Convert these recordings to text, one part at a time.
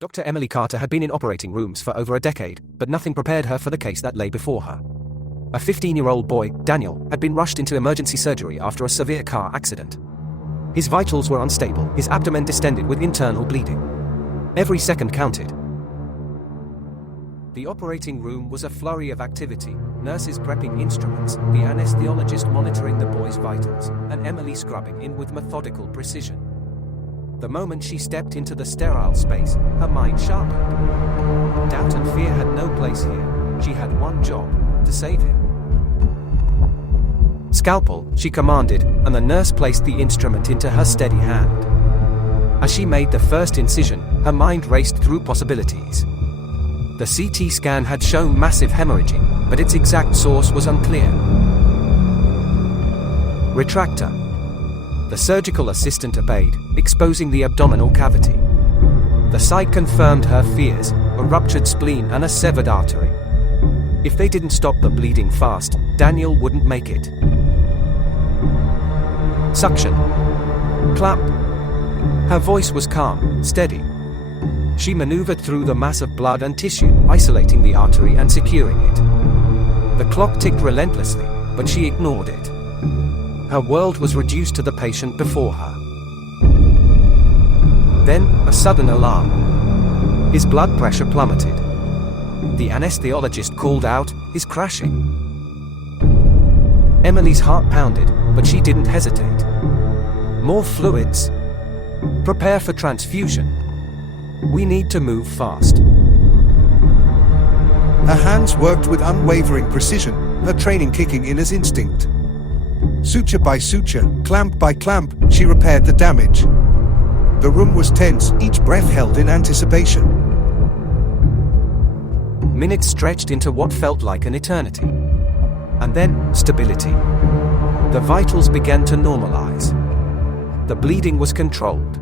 Dr. Emily Carter had been in operating rooms for over a decade, but nothing prepared her for the case that lay before her. A 15-year-old boy, Daniel, had been rushed into emergency surgery after a severe car accident. His vitals were unstable, his abdomen distended with internal bleeding. Every second counted. The operating room was a flurry of activity, nurses prepping instruments, the anesthesiologist monitoring the boy's vitals, and Emily scrubbing in with methodical precision. The moment she stepped into the sterile space, her mind sharpened. Doubt and fear had no place here. She had one job: to save him. Scalpel, she commanded, and the nurse placed the instrument into her steady hand. As she made the first incision, her mind raced through possibilities. The CT scan had shown massive hemorrhaging, but its exact source was unclear. Retractor. The surgical assistant obeyed, exposing the abdominal cavity. The sight confirmed her fears: a ruptured spleen and a severed artery. If they didn't stop the bleeding fast, Daniel wouldn't make it. Suction. Clamp. Her voice was calm, steady. She maneuvered through the mass of blood and tissue, isolating the artery and securing it. The clock ticked relentlessly, but she ignored it. Her world was reduced to the patient before her. Then, a sudden alarm. His blood pressure plummeted. The anesthesiologist called out, "He's crashing." Emily's heart pounded, but she didn't hesitate. More fluids. Prepare for transfusion. We need to move fast. Her hands worked with unwavering precision, her training kicking in as instinct. Suture by suture, clamp by clamp, she repaired the damage. The room was tense, each breath held in anticipation. Minutes stretched into what felt like an eternity. And then, stability. The vitals began to normalize. The bleeding was controlled.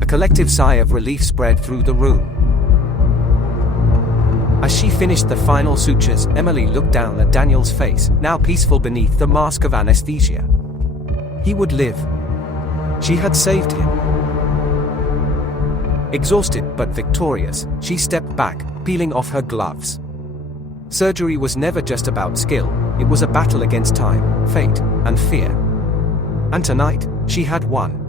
A collective sigh of relief spread through the room. As she finished the final sutures, Emily looked down at Daniel's face, now peaceful beneath the mask of anesthesia. He would live. She had saved him. Exhausted but victorious, she stepped back, peeling off her gloves. Surgery was never just about skill, it was a battle against time, fate, and fear. And tonight, she had won.